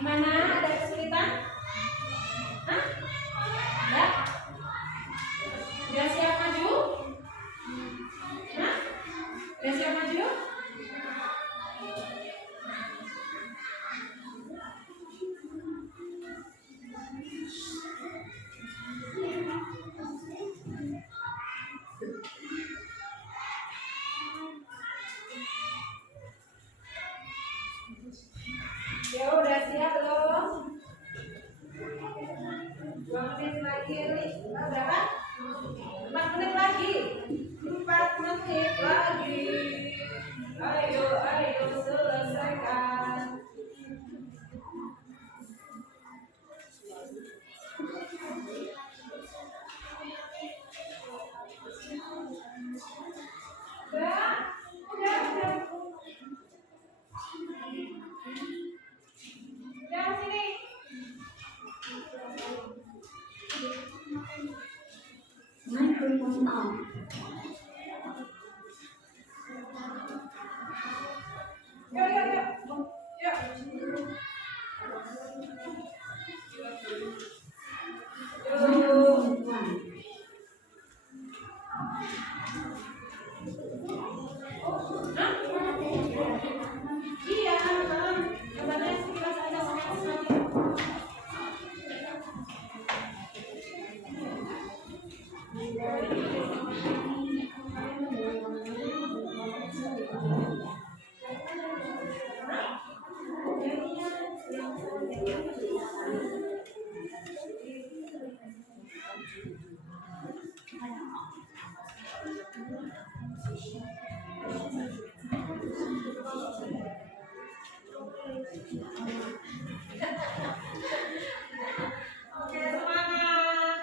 Gimana? Ada kesulitan? Hah? Enggak? Udah siap maju? Hah? Udah siap maju? Ya udah siap belum? 2 menit lagi nih. Berapa? 4 menit lagi. 4 menit lagi. Ayo, ayo selesaikan. Udah. Jangan sini. Microphone off. Microphone on. Iya, gambarnya sekilas aja sekilas. Oke, semangat.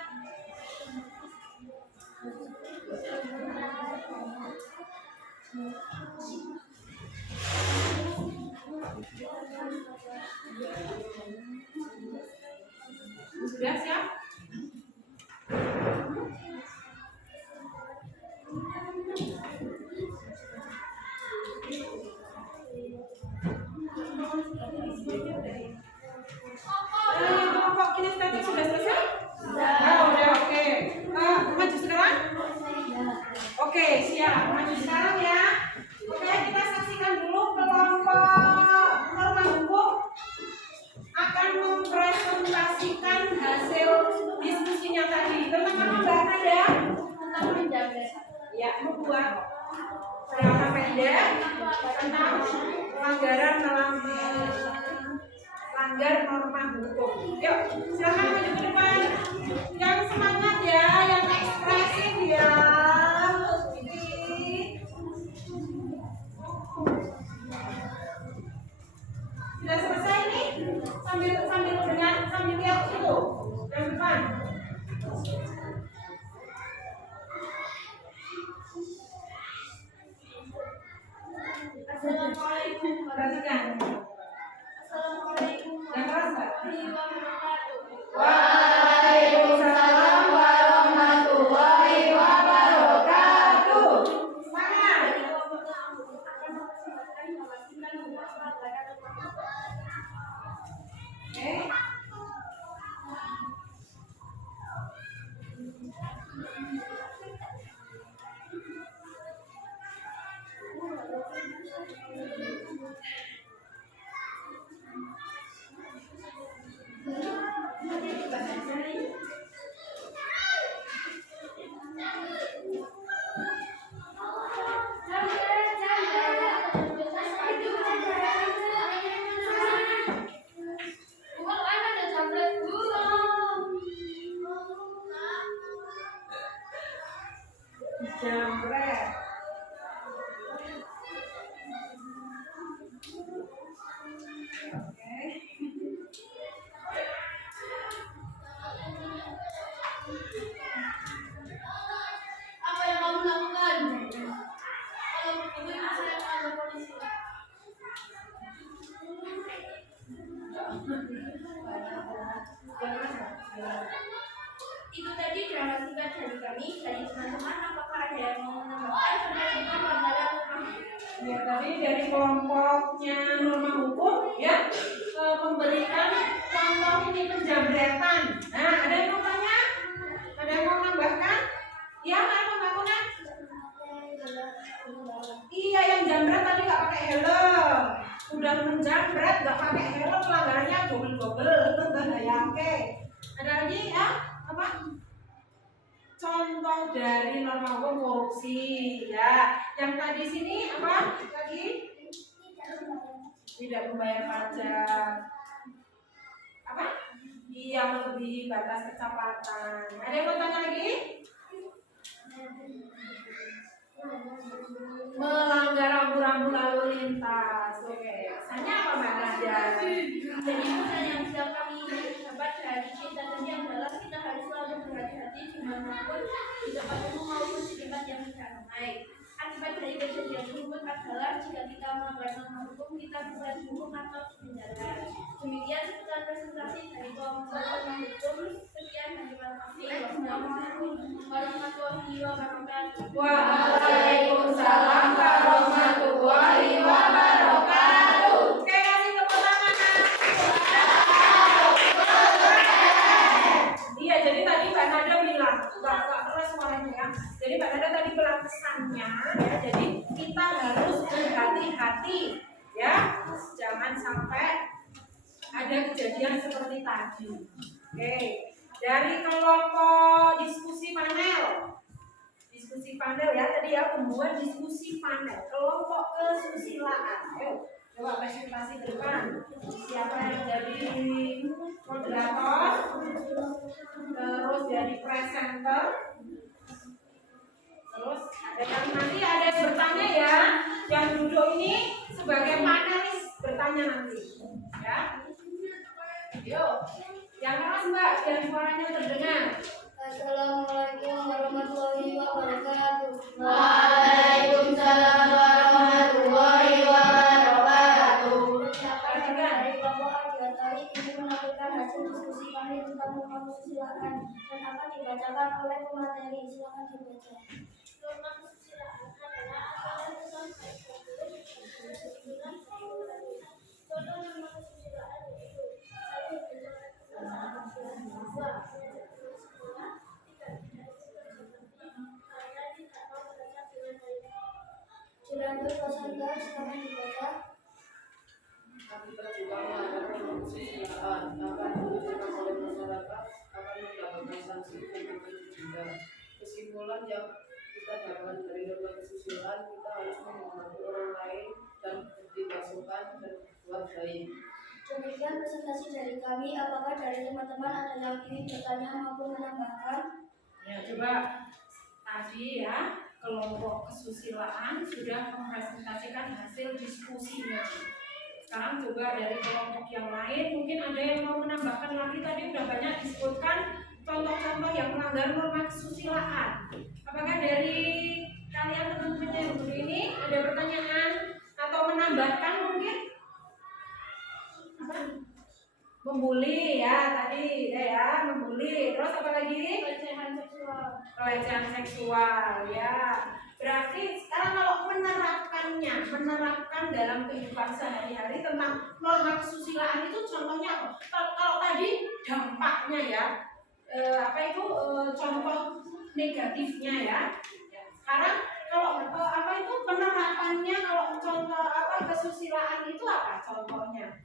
Sudah siap? Kelompok kinestetik sudah selesai? Udah, oke. Maju sekarang? Oke, siap. Maju sekarang ya. Oke, kita saksikan dulu kelompok norma hukum akan mempresentasikan hasil diskusinya tadi. Teman-teman Mbak Nada, ya, membuat berapa pendek tentang pelanggaran dalam melanggar norma hukum. Yuk, silakan maju ke depan. Yang semangat ya, yang ekspresif ya. Jambret. Oke. Apa yang kamu lakukan? Kalau begitu saya akan polisi. Itu tadi drama singkat dari kami, dari teman-teman. Apakah ada yang mau menambahkan tentang pelanggaran hukum? Ya, tadi dari kelompoknya norma hukum ya memberikan contoh ini penjambretan. Nah, ada yang mau tanya? Ada yang mau menambahkan? Ya, mana pembangunan? Iya, yang jambret tadi nggak pakai helm. Udah menjambret nggak pakai helm, pelanggarannya double. Ya, oke. Ada lagi ya? Apa? Contoh dari norma hukum korupsi ya. Yang tadi sini apa? Lagi tidak membayar pajak. Apa? Iya, melebihi batas kecepatan. Ada yang mau tanya lagi? Melanggar rambu-rambu lalu lintas. Oke, pesannya apa Mbak Nadia? Jadi pesan yang bisa kami dapat dari kita tadi adalah kita harus selalu berhati-hati dimanapun di tempat umum maupun di tempat yang tidak ramai. Akibat dari kejadian tersebut adalah jika kita melanggar norma hukum kita bisa dihukum atau dipenjara. Demikian sekitar presentasi dari kelompok norma hukum. Sekian dan terima kasih. Wassalamualaikum warahmatullahi wabarakatuh. Waalaikumsalam warahmatullahi wabarakatuh. Oke, kasih tepuk tangan. Iya, jadi tadi Mbak Nada bilang, nggak keras suaranya ya. Jadi Mbak Nada tadi bilang pesannya ya, jadi kita harus berhati-hati ya, jangan sampai ada kejadian seperti tadi. Oke, dari kelompok diskusi panel ya, tadi ya pembuat diskusi panel kelompok kesusilaan. Ayo coba presentasi ke depan. Siapa yang jadi moderator, terus jadi presenter, terus ada yang nanti ada yang bertanya ya, yang duduk ini sebagai panelis bertanya nanti ya. Yuk, yang keras Mbak, biar suaranya terdengar. Assalamualaikum warahmatullahi wabarakatuh. Waalaikumsalam warahmatullahi wabarakatuh. Persiapan dari kelompok Adiatari ini menampilkan hasil diskusi kami tentang norma kesusilaan dan akan dibacakan oleh pemateri. Silakan dibaca. Norma kesusilaan adalah aturan sampai contoh norma kesusilaan yaitu dilanjut pasangga, silakan dibaca. Akibat juga melanggar norma kesusilaan akan diterima oleh masyarakat akan mendapatkan sanksi hukum denda. Kesimpulan yang kita dapatkan dari norma kesusilaan, kita harus menghormati orang lain dan bertindak sopan dan berbuat baik. Demikian presentasi dari kami. Apakah dari teman-teman ada yang ingin bertanya maupun menambahkan? Ya, coba tadi ya kelompok kesusilaan sudah mempresentasikan hasil diskusinya. Sekarang coba dari kelompok yang lain mungkin ada yang mau menambahkan lagi. Tadi udah banyak disebutkan contoh-contoh yang melanggar norma kesusilaan. Apakah dari kalian teman-teman yang dulu ini ada pertanyaan atau menambahkan mungkin? Apa? Membuli ya tadi ya, membuli. Terus apa lagi? Pelecehan seksual ya. Berarti sekarang kalau menerapkan dalam kehidupan sehari-hari tentang norma kesusilaan itu contohnya apa? Kalau tadi dampaknya ya, contoh negatifnya ya. Sekarang kalau penerapannya, kalau contoh kesusilaan itu apa contohnya?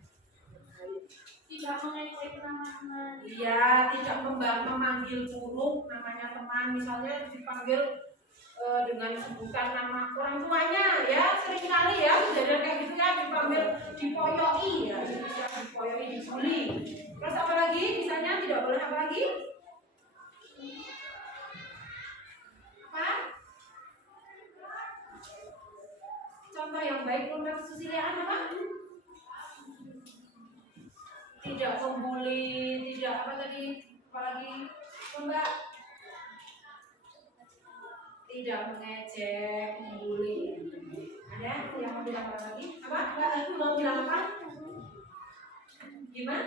Tidak mengejek nama teman. Iya, tidak memanggil buruk namanya teman, misalnya dipanggil dengan sebutan nama orang tuanya ya, seringkali ya kejadian kayak gitu ya, dipanggil dipoyoi ya, dipoyoi, dibully. Terus apa lagi? Misalnya tidak boleh apa lagi? Apa? yang baik, norma kesusilaan apa? Tidak membuli, tidak apa tadi? Apalagi Mbak? Tidak mengejek, membuli. Ada yang mau bilang apa lagi? Apa? Mbak Ayu mau bilang apa? Gimana?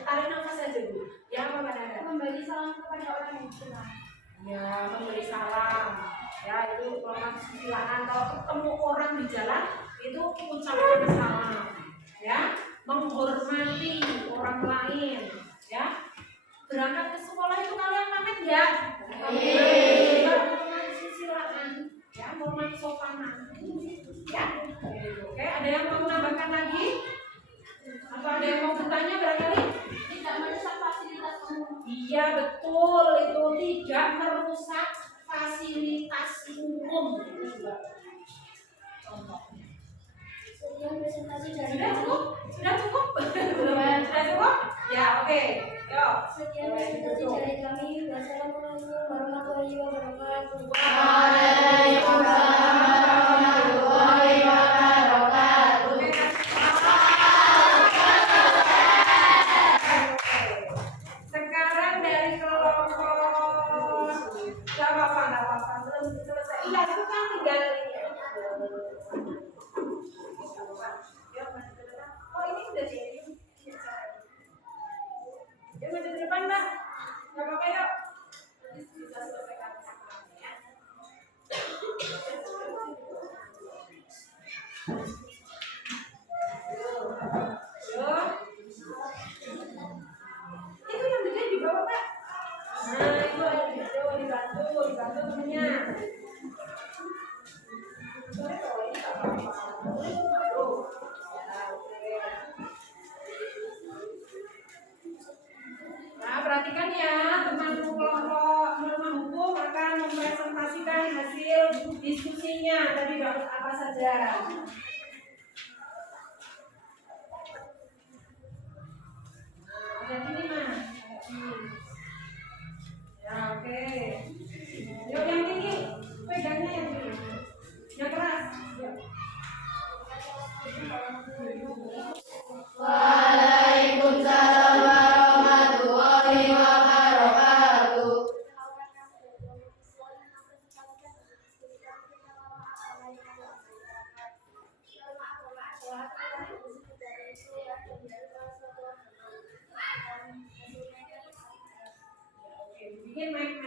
Tarik nafas saja Bu. Ya apa Mbak Nada? Memberi salam kepada orang yang benar. Ya, memberi salam. Ya, itu norma kesusilaan. Kalau ketemu orang di jalan, itu ucapkan salam. Ya, menghormati orang lain. Ya, berangkat ke sekolah itu kalian pamit ya? Norma kesusilaan. Ya, norma kesopanan. Ya, oke. Ada yang mau menambahkan lagi? Atau ada yang mau bertanya barangkali? Tidak merusak fasilitas umum. Iya betul, itu tidak merusak fasilitas umum. Contoh. Sekian presentasi dari Sudah kami. cukup? Sudah cukup? Sudah cukup? Ya oke. Yuk. Sekian presentasi dari kami. Wassalamualaikum warahmatullahi wabarakatuh. Waalaikumsalam warahmatullahi wabarakatuh. Sekarang dari kelompok nggak apa-apa belum selesai. Iya itu kan tinggal ini. Oh ini udah jadi. Yuk maju ke depan Mbak. Nggak apa-apa yuk. Bisa selesaikan semuanya. Yuk. Itu yang gede di bawah Pak. Nah itu dibantu temennya. Sorry kalau ini tak apa-apa. Ya, oke. Nah perhatikan ya teman kelompok norma hukum akan mempresentasikan hasil diskusinya. Tadi dapat apa saja? Ada ini Mas. Ya oke. Yuk yang tinggi, pegangnya yang tinggi. Yang keras. Yuk. Waalaikumsalam warahmatullahi wabarakatuh. Bikin main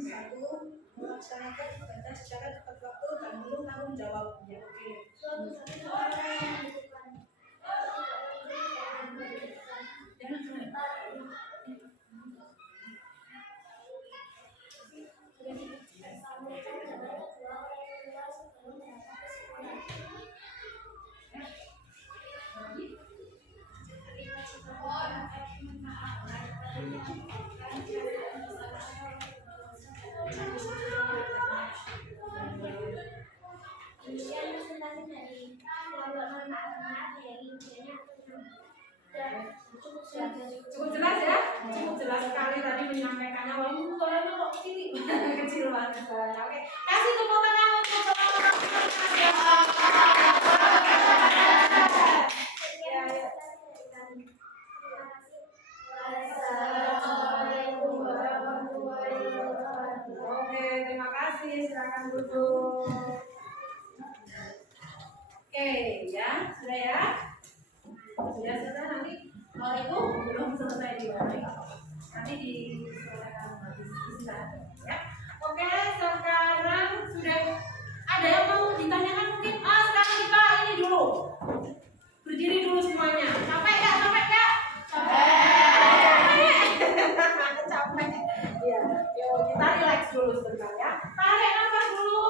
satu melaksanakan ibadah secara tepat waktu dan belum tanggung jawabnya. Oke. Kemudian presentasi dari kelompok norma agama dari Cukup jelas ya? Cukup jelas sekali tadi menyampaikannya. Walaupun suaranya kok kecil, kecil banget suaranya. Oke, kasih tepuk tangan untuk Wassalamualaikum warahmatullahi wabarakatuh. Oke, terima kasih. Silakan duduk. Oke, ya, sudah ya? Sudah selesai nanti. Kalau itu belum selesai di mana? Nanti diselesaikan habis istirahat. Ya. Oke, sekarang sudah ada yang mau ditanyakan mungkin? Sekarang kita ini dulu. Berdiri dulu semuanya. Capek nggak? Capek nggak? Capek. Iya. Yuk kita relax dulu sebentar ya. Tarik nafas dulu.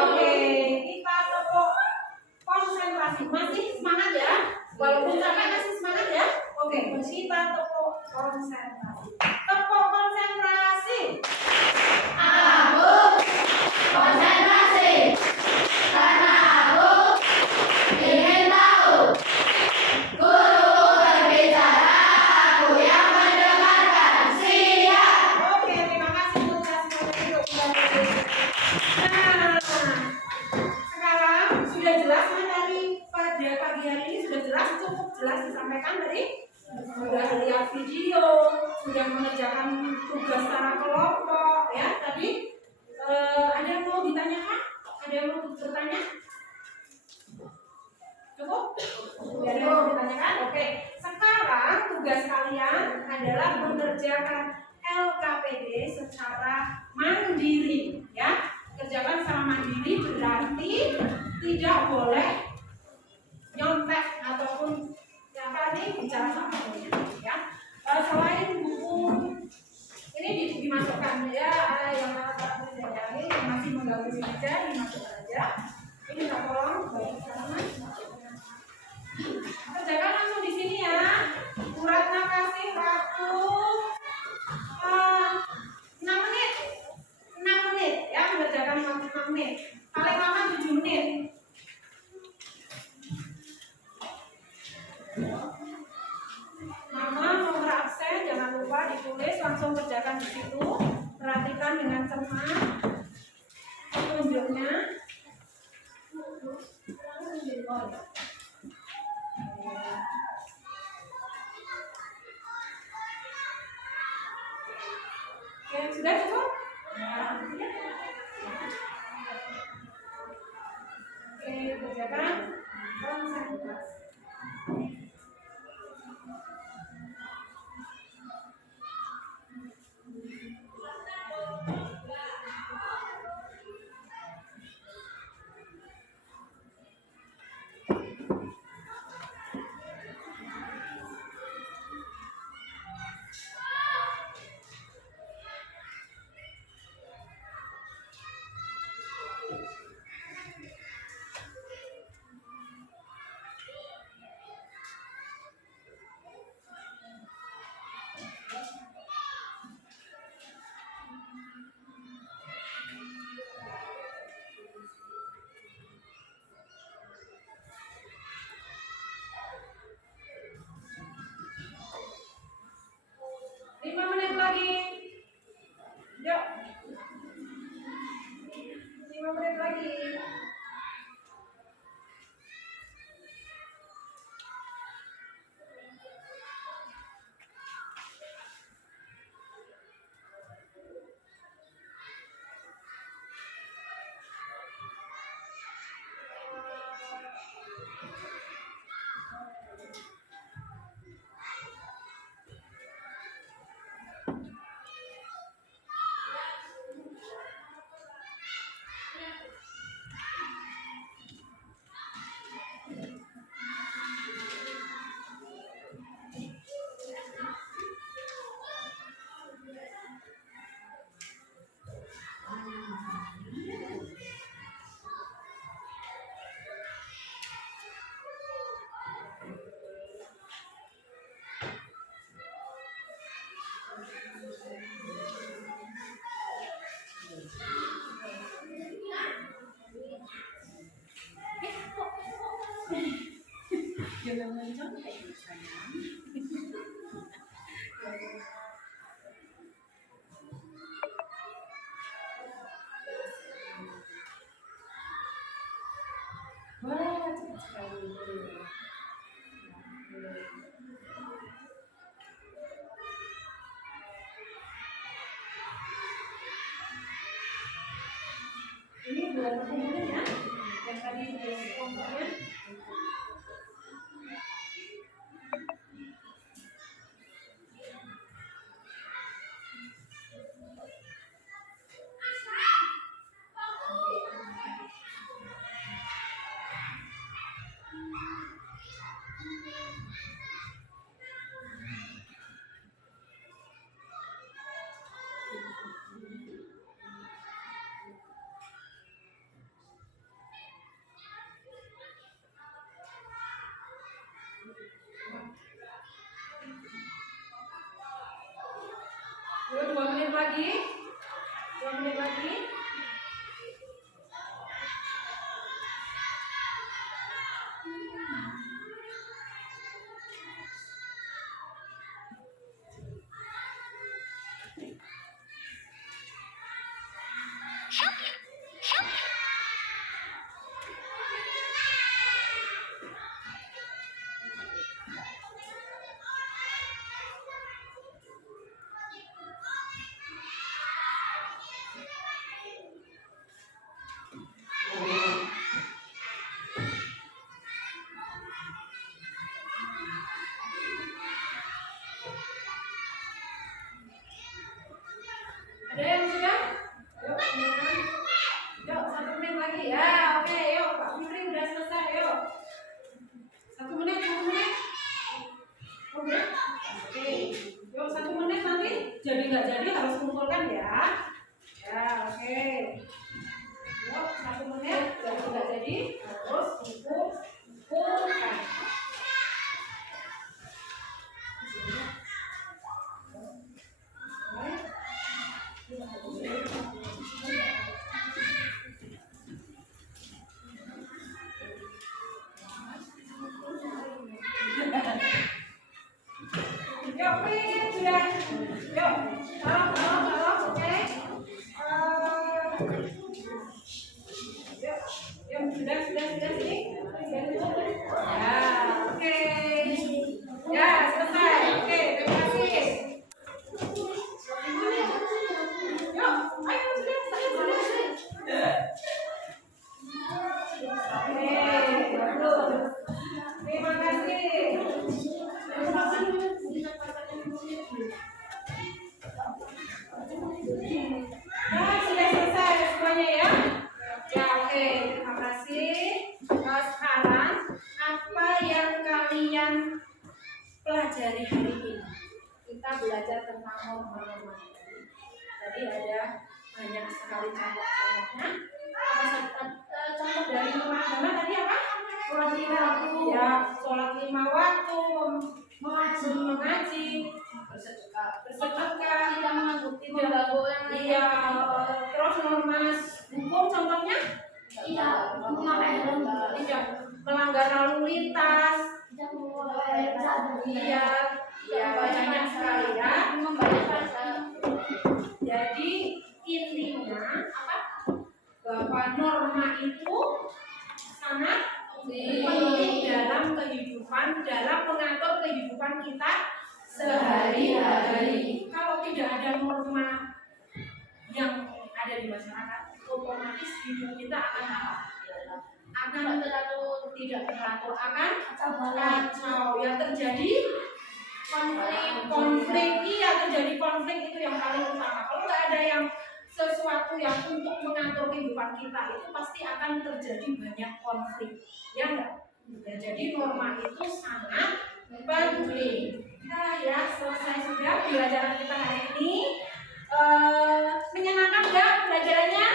Oke, kita tepuk konsentrasi. Masih semangat ya? Walaupun capek masih semangat ya? Oke, kita tepuk konsentrasi. Tepuk konsentrasi. mandiri, ya. Kerjakan secara mandiri berarti tidak boleh nyontek ataupun yang tadi bicara sama temannya, ya. Selain buku ini dimasukkan ya, yang ini yang masih mengganggu aja dimasukkan aja. Ini tak tolong baik sekarang kerjakan langsung di sini ya. Uratnya kasih waktu 6 menit. 6 menit ya, mengerjakan waktu 6 menit. Paling lama 7 menit. Nama, nomor absen jangan lupa ditulis, langsung kerjakan di situ. Perhatikan dengan cermat petunjuknya. Oke, sudah cukup? Oke, kerjakan konsentrasi. Lagi. Yuk. 5 menit lagi. Jangan mencontek sayang. Wah, cepat sekali. Ini buat pertemuan ya. Yang tadi di kelompoknya. Yuk, 2 menit lagi. 2 menit lagi. Sudah sini. Ya, oke. Ya, selesai. Oke, terima kasih. Yuk, ayo sudah. Oke, bagus. Terima kasih. Nah, sudah selesai semuanya ya. Ya, oke, terima kasih. Sekarang apa yang kalian pelajari hari ini? Kita belajar tentang norma-norma. Tadi ada banyak sekali contoh-contohnya. Contoh dari norma agama tadi apa? Sholat 5 waktu. Ya, sholat 5 waktu, mengaji, bersedekah, tidak mengganggu orang lain. Iya, terus norma hukum contohnya Tidak memakai helm. tidak melanggar lalu lintas. Tidak memakai cadar. Iya, ya banyak sekali ya. Membaca bahasa. Jadi intinya apa? Bahwa norma itu sangat penting dalam kehidupan, dalam mengatur kehidupan kita sehari-hari. Kalau tidak ada norma yang ada di masyarakat, otomatis hidup kita akan apa? Akan tidak teratur, akan kacau. Yang terjadi konflik. Iya, terjadi konflik itu yang paling utama. Kalau nggak ada yang sesuatu yang untuk mengatur kehidupan kita, itu pasti akan terjadi banyak konflik. Ya enggak? Ya, jadi norma itu sangat penting. Nah ya, selesai sudah pelajaran kita hari ini. Menyenangkan nggak pelajarannya?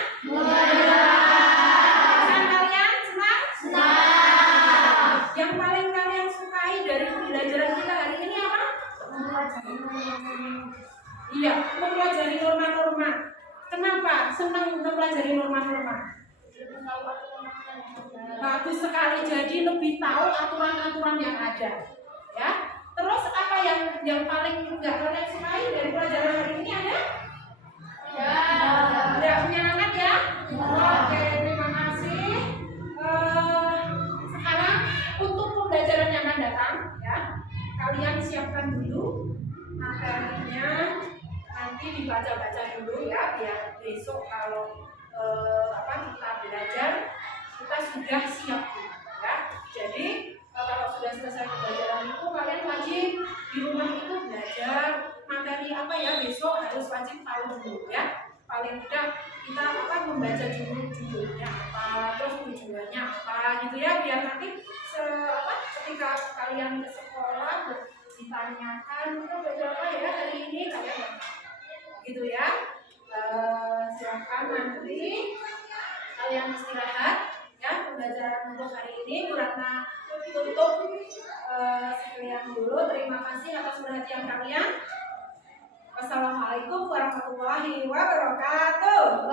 Senang kalian? Senang? Senang. Yang paling kalian sukai dari pembelajaran kita hari ini apa? Iya, mempelajari norma-norma. Kenapa senang mempelajari norma-norma? Bagus sekali, jadi lebih tahu aturan-aturan yang ada. Ya. Terus apa yang paling enggak kalian sukai dari pelajaran hari ini ada? Ya. Tidak menyenangkan ya? Oke, terima kasih. Sekarang untuk pembelajaran yang akan datang, ya, kalian siapkan dulu materinya, nanti dibaca-baca dulu ya, biar besok kalau kita belajar kita sudah siap ya. Jadi kalau sudah selesai pembelajaran itu kalian wajib di rumah itu belajar materi apa ya, besok harus wajib tahu dulu ya. Paling tidak kita membaca dulu judulnya apa, terus tujuannya apa gitu ya, biar nanti ketika kalian ke sekolah ditanyakan kita belajar apa ya hari ini, kalian gitu ya. Silakan nanti kalian istirahat ya, pembelajaran untuk hari ini. Bu Ratna tutup sekian dulu. Terima kasih atas perhatian kalian. Wassalamualaikum warahmatullahi wabarakatuh.